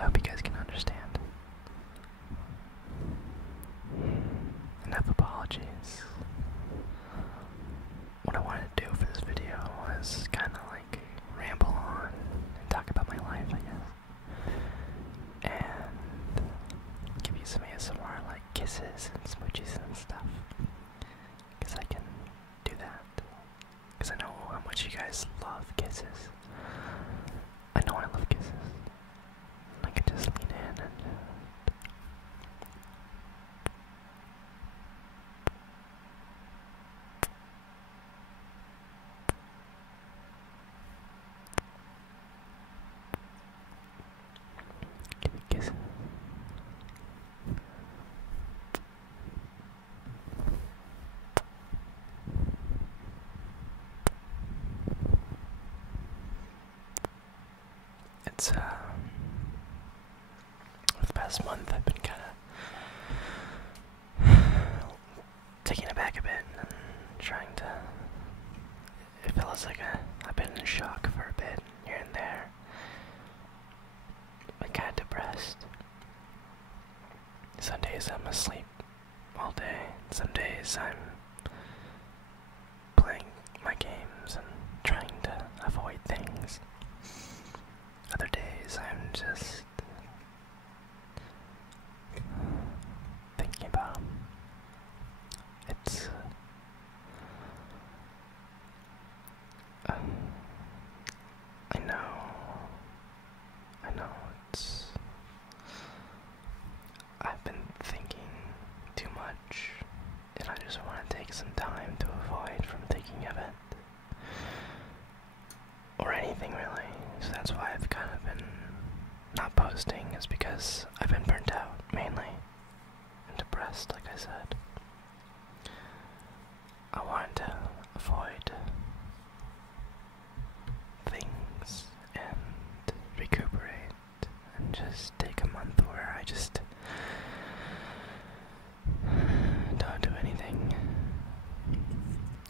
I hope you guys can understand. Enough apologies. What I wanted to do for this video was kind of like ramble on and talk about my life, I guess. And give you some ASMR like kisses and smoochies and stuff. Because I can do that. Because I know how much you guys love kisses. I know I love kisses. I can just lean in and give you kisses. It's for the past month I've been kind of taking it back a bit and trying to. It feels like I've been in shock for a bit here and there. I'm kind of depressed. Some days I'm asleep all day. Some days I'm playing my games and trying to avoid things. Other days I'm just thinking about them. It's I know it's I've been thinking too much and I just want to take some time to avoid from thinking of it. Or anything really. So that's why I've kind of been not posting, is because I've been burnt out mainly and depressed, like I said. I wanted to avoid things and recuperate and just take a month where I just don't do anything.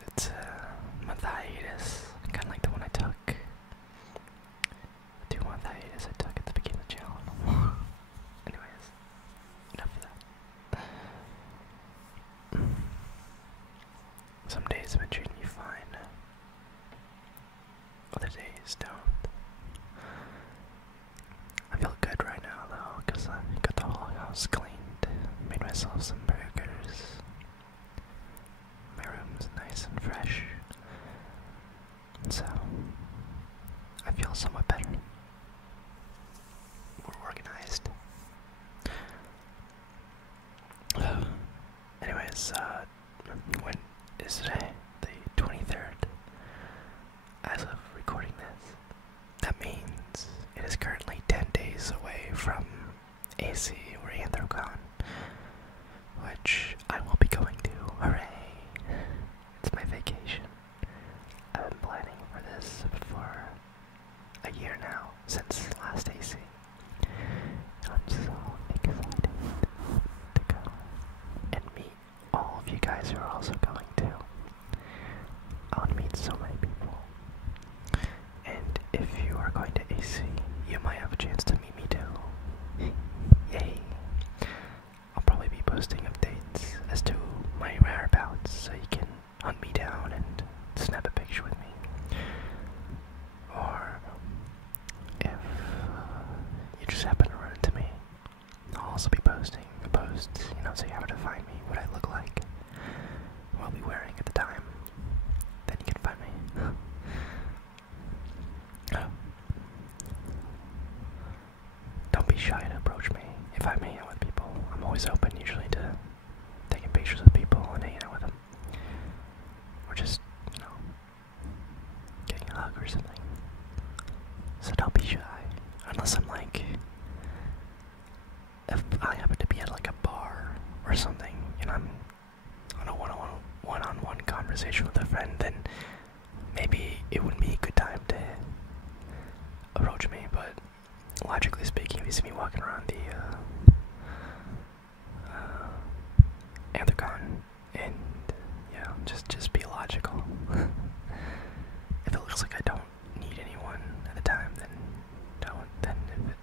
It's a month hiatus, kind of like the one I took. The 2-month hiatus I took at the beginning of the channel. Anyways, enough of that. Some days have been treating me fine. Other days don't. I feel good right now though, because I got the whole house cleaned. Made myself some burgers. My room's nice and fresh. So, I feel somewhat better. More organized. Anyways, when is today? The 23rd. As of recording this. That means it is currently 10 days away from AC or Anthrocon, which I will be going to. Hooray! It's my vacation. I've been planning for this for a year now, since last AC. And I'm so excited to go and meet all of you guys who are also going too. I want to meet so many people. And if you are going to AC, you might have a chance to meet me too. Yay! I'll probably be posting updates as to my whereabouts so you can hunt me down and snap a picture with me. Or if you just happen to run into me, I'll also be posting a post, so you have to find me, what I look like, what I'll be wearing at the time. Then you can find me. Don't be shy to approach me if I'm hanging out with people. I'm always open usually to taking pictures with people and hanging out with them. Or just, getting a hug or something. So don't be shy. Unless I'm like, if I happen to be at like a bar or something and I'm on a one-on-one conversation with a friend, then maybe it wouldn't be a good time to approach me, but logically speaking, if you see me walking around the Anthrocon, and just be logical. If it looks like I don't need anyone at the time, then don't. Then if it,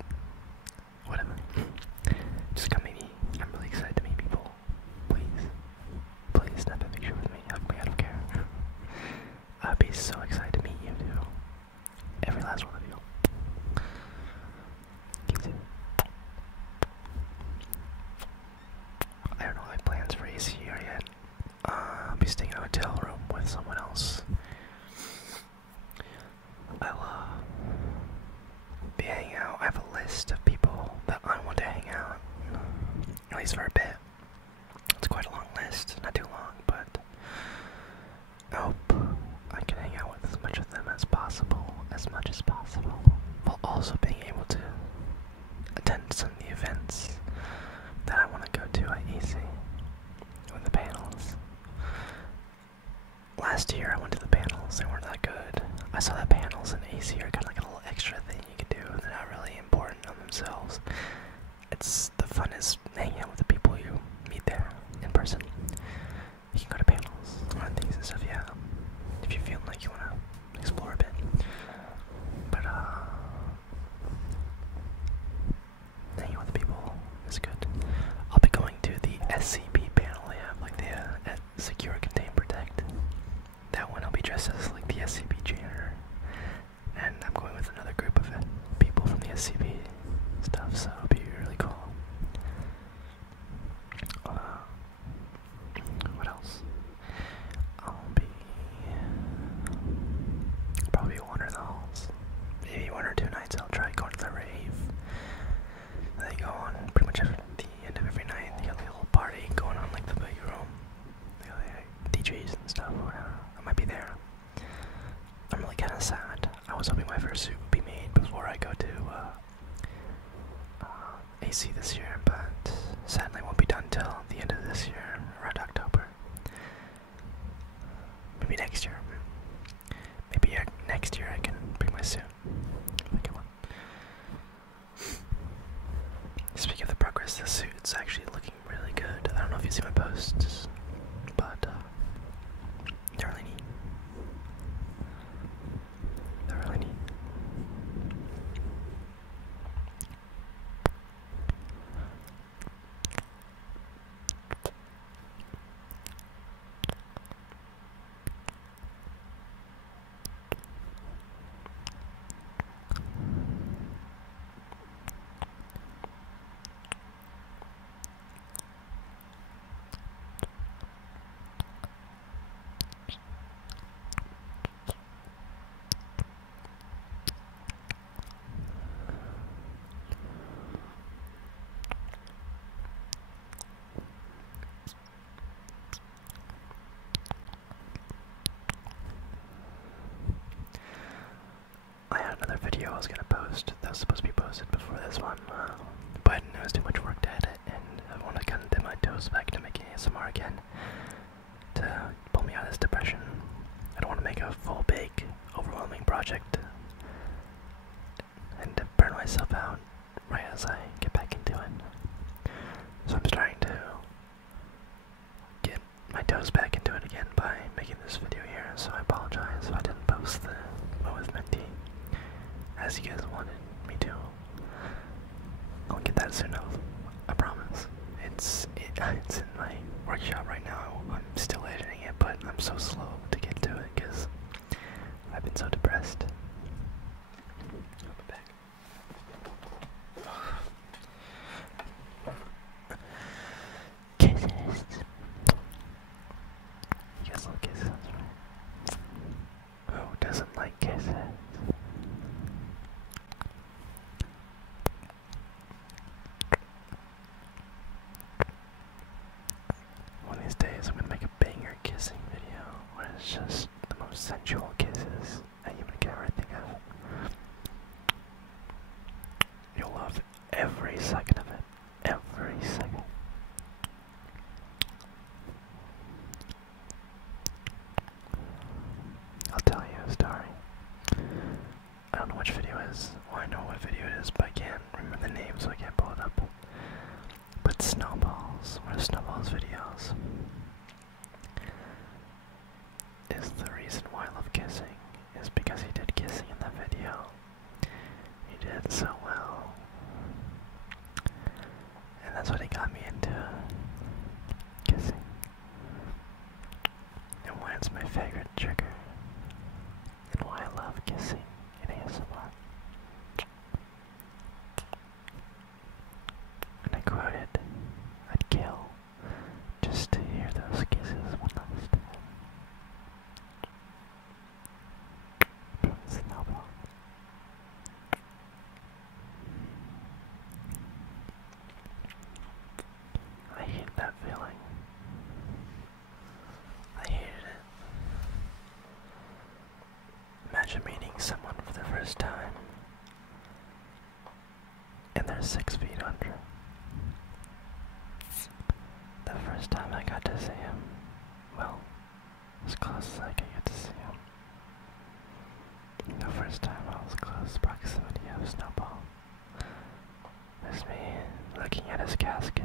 least for a bit. It's quite a long list, not too long, but I hope I can hang out with as much of them as possible, while also being able to attend some of the events that I want to go to at EC with the panels. Last year I went to the panels, they weren't that good. I saw that panels in AC are kind of like a little extra thing you can do, and they're not really important on themselves. It's the fun is hanging out with the people you meet there in person. You can go to panels, learn things and stuff, yeah. If you feel like you want to explore a bit. But hanging out with the people is good. I'll be going to the SCP panel they have, like the Secure, Contain, Protect. That one I'll be dressed as like the SCP janitor. And I'm going with another group of people from the SCP stuff, so it'll be really cool. What else? I'll be probably wander the halls. Maybe 1 or 2 nights I'll try going to the rave. They go on pretty much at the end of every night. They got a little party going on like the big room. They got like DJs and stuff or whatever. I might be there. I'm really kind of sad. I was hoping my first suit would be made before I go to AC this year, but sadly won't be done till the end of this year, around October. Maybe next year. Maybe next year I can bring my suit. If I get one. Speaking of the progress, this suit's actually looking really good. I don't know if you see my posts, but they're really neat. They're really neat. I had another video I was gonna post that was supposed to be posted before this one, but it was too much work to edit, and I want to kind of dip my toes back into making ASMR again to pull me out of this depression. I don't want to make a full, big, overwhelming project and to burn myself out right as I get back into it. So I'm starting to get my toes back into it again by making this video here, so I apologize if I didn't post the one with Minty as you guys wanted me to. I'll get that soon enough, I promise. It's in my workshop right now. I'm still editing it, but I'm so slow to get to it because I've been so depressed. Oh, my back. Kisses. You guys love kisses, right? Who doesn't like kisses? One of these days I'm gonna make a banger kissing video where it's just the most sensual kisses that you can ever think of. You'll love every second of it. Every second. I'll tell you a story. I don't know which video it is. Well, I know what video it is, but I can't remember the name, so I can't pull it up. But Snowballs, one of Snowball's videos, is the reason why I love kissing, is because he did kissing in that video. He did so well. And that's what he got me into kissing. And why it's my favorite trigger. And why I love kissing in ASMR. And I quoted, I'd kill just to hear those kisses one last time. From Snowball. first time, and they're 6 feet under. The first time I got to see him, well, as close as I could get to see him. The first time I was close proximity of Snowball. There's me looking at his casket.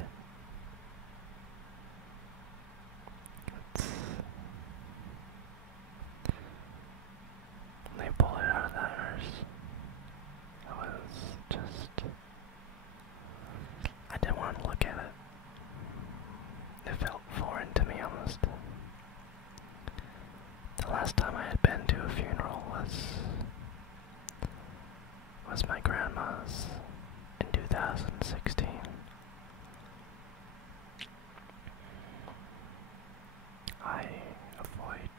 They pulled it out of that hearse. It was just... I didn't want to look at it. It felt foreign to me almost. The last time I had been to a funeral was my grandma's in 2016. I avoided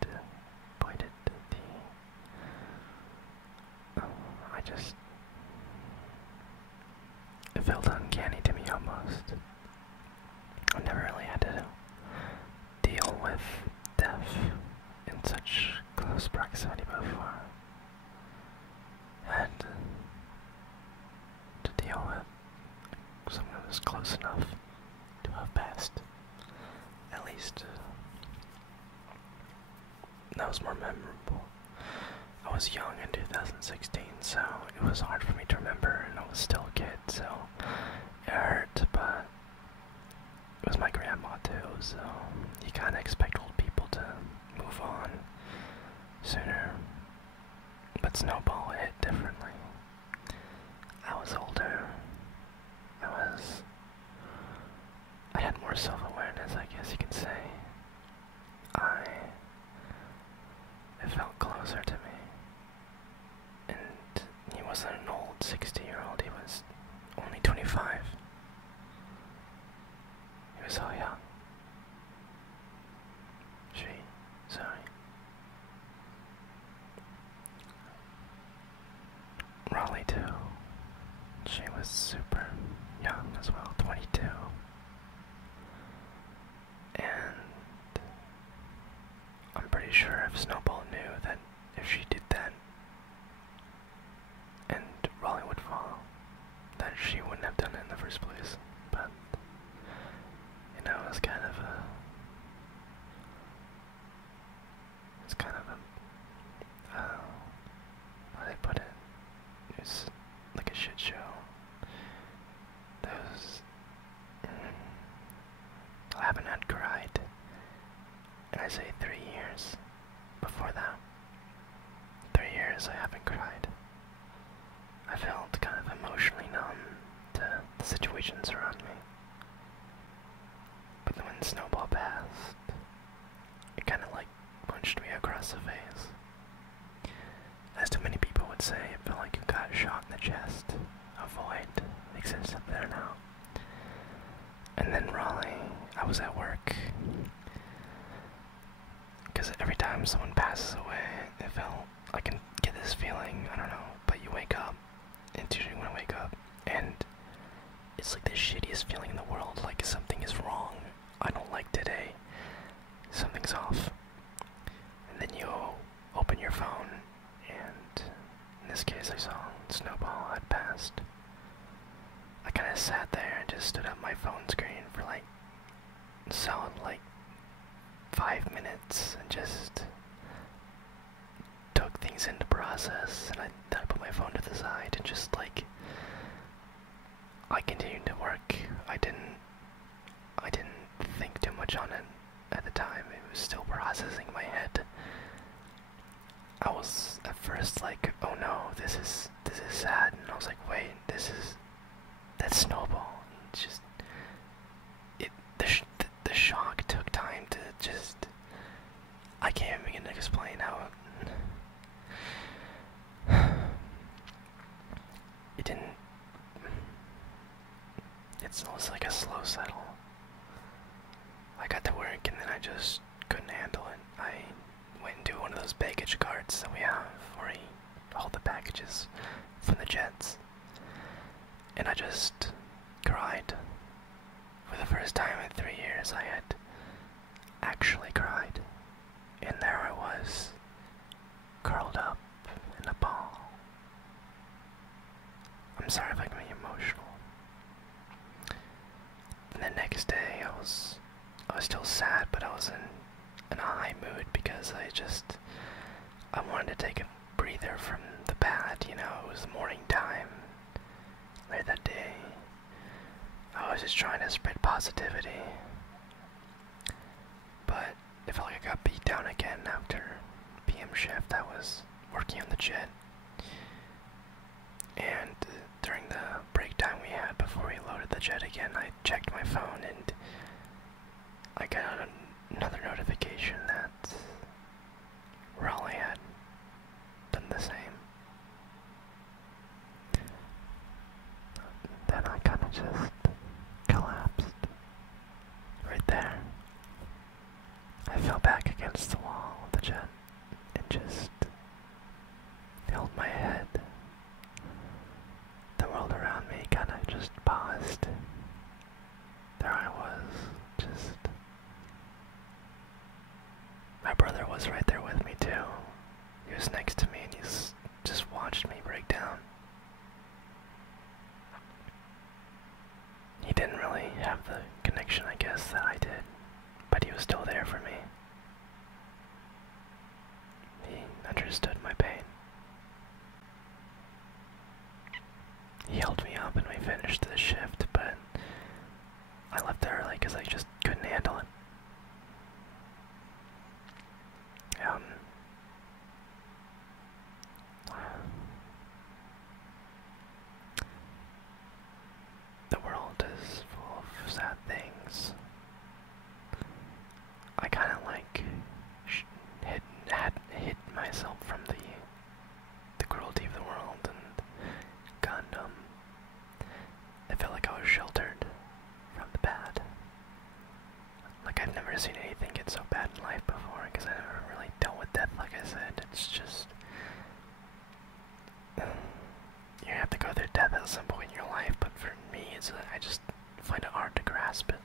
it felt uncanny to me almost. I never really had to deal with death in such close proximity before. And to deal with someone who was close enough to have passed. At least that was more memorable. I was young in 2016, so it was hard for me to remember, and I was still a kid, so it hurt, but it was my grandma too, so you kinda expect old people to move on sooner. But Snowball hit differently. I was older. I had more self-awareness, I guess you could say. It felt closer to me. And he wasn't an old 60-year-old, he was only 25. He was so young. Sorry. Raleigh too. She was super young as well, 22. And I'm pretty sure if Snowball knew that if she did that and Raleigh would follow, that she wouldn't have done it in the first place. But, you know, it's kind of a how do they put it? It's like a shit show. I haven't had cried, and I say 3 years. Before that, 3 years I haven't cried. I felt kind of emotionally numb to the situations around me. But then when Snowball passed, it kind of like punched me across the face. As too many people would say, it felt like you got shot in the chest. A void exists up there now. And then Raleigh, I was at work. Because every time someone passes away, it felt, I can get this feeling, I don't know, but you wake up, it's usually when I wake up, and it's like the shittiest feeling in the world, like something is wrong, I don't like today, something's off. And then you open your phone, and in this case I saw Snowball had passed. I kind of sat there and just stood at my phone screen for like solid like 5 minutes and just took things into process, and then I put my phone to the side and just like I continued to work. I didn't think too much on it at the time. It was still processing in my head. I was at first like, oh no, this is sad, and I was like, wait, that's Snowball. It's just the shock took time to just, I can't even begin to explain how it didn't, it's almost like a slow settle. I got to work and then I just couldn't handle it. I went into one of those baggage carts that we have where we hold the packages from the jets, and I just cried. For the first time in 3 years, I had actually cried, and there I was, curled up in a ball, because I wanted to take a breather from the bad, you know. It was morning time later that day. I was just trying to spread positivity, but it felt like I got beat down again after PM shift. I was working on the jet, and during the break time we had before we loaded the jet again, I checked my phone and I got another notification that Raleigh had done the same. Then I kind of just collapsed right there. I fell back against the wall of the jet and just held my head. The world around me kind of just paused. There I was, just... My brother was right there with me too. He was next to me and he's just watched me break down. He didn't really have the connection, I guess, that I did, but he was still there for me. He understood my pain. He held me up and we finished the shift, but I left early because I just couldn't handle it. The world is full of sad things. I kind of like had hid myself from the cruelty of the world and got I felt like I was sheltered from the bad. Like I've never seen anything get so bad in life before because I never really dealt with death, like I said. It's just... you have to go through death at some point in your life, but for me, I just find it hard to grasp it.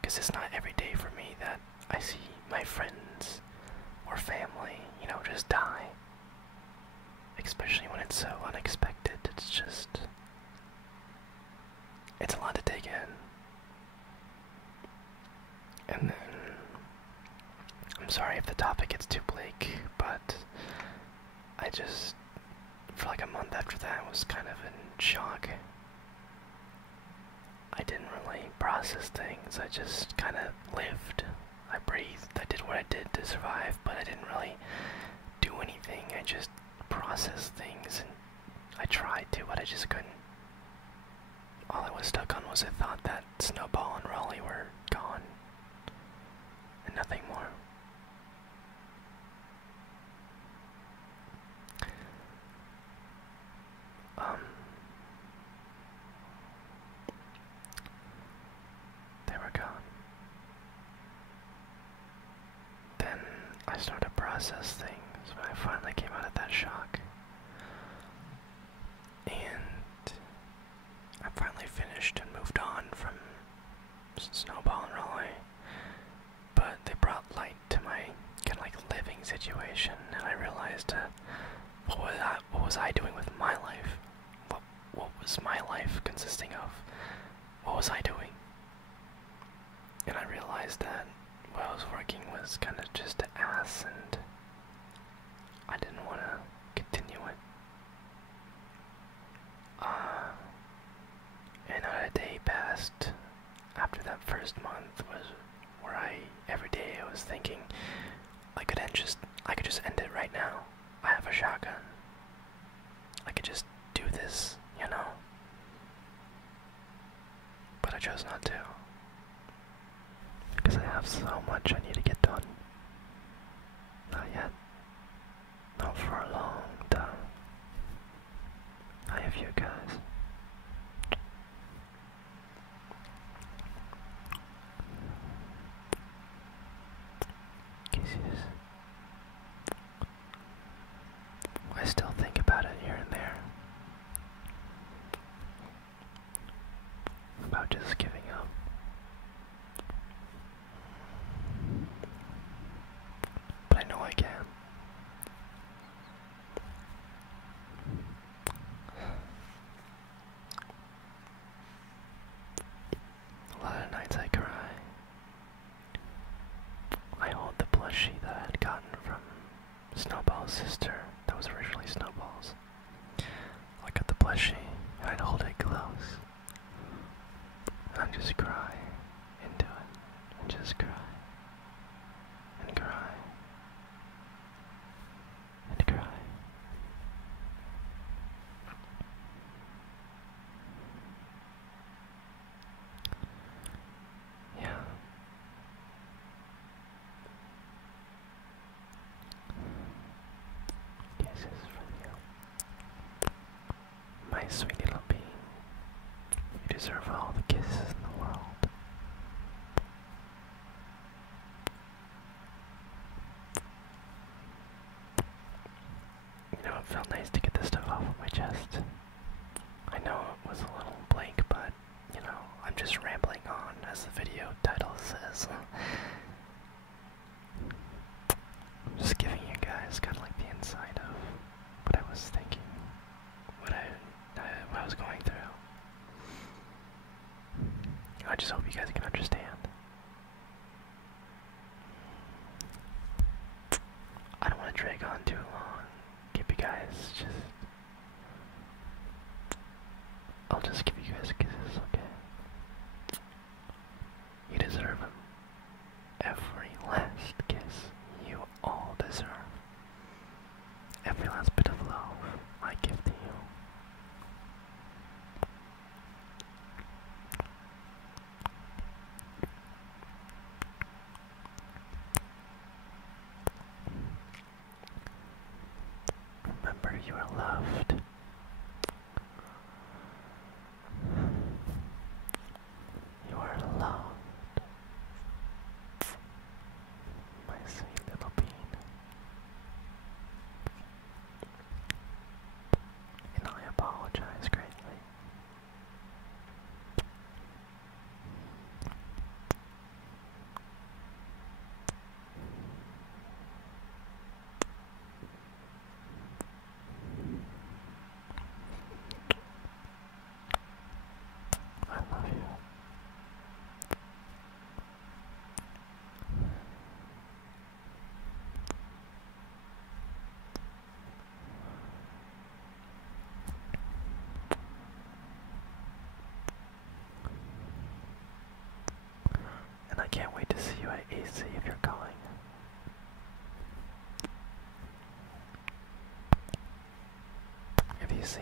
Because it's not every day for me that I see my friends or family, you know, just die. Especially when it's so unexpected. It's just... it's a lot to take in. And then... I'm sorry if the topic gets too bleak, but I just... for like a month after that, I was kind of in shock. I didn't really process things, I just kind of lived. I breathed, I did what I did to survive, but I didn't really do anything. I just processed things, and I tried to, but I just couldn't. All I was stuck on was the thought that Snowball and Raleigh were gone, and nothing more. They were gone. Then I started to process things when I finally came out of that shock. And I finally finished and moved on from Snowball and Raleigh. But they brought light to my kind of like living situation, and I realized what was I doing with my life? What was my life consisting of? What was I doing? And I realized that what I was working was kind of just an ass, and I didn't want to continue it. And not a day passed after that first month was where every day I was thinking I could just end it right now. I have a shotgun. I could just do this, you know. But I chose not to. Because I have so much I need to get done. Not yet. Not for a long time. I have you guys. Kisses. I still think about it here and there. About just giving up. But I know I can. A lot of nights I cry. I hold the plushie that I had gotten just cry into it, and just cry, and cry, and cry. Yeah. Kisses from you. My sweet little bean. You deserve all the kisses in the world. You know, it felt nice to get this stuff off of my chest. I know it was a little blank, but, you know, I'm just rambling on, as the video title says. I'm just giving you guys kind of like the inside of what I was thinking, what I was going through. I just hope you guys can understand. I don't want to drag on too long. Give you guys just... I'll just give you guys kisses, okay? You deserve them. Every last kiss you all deserve. Every last bit of love I give to you. Remember, you are loved. You are loved. My sweet little bean. And I apologize greatly. I love you. And I can't wait to see you at AC if you're going. If you see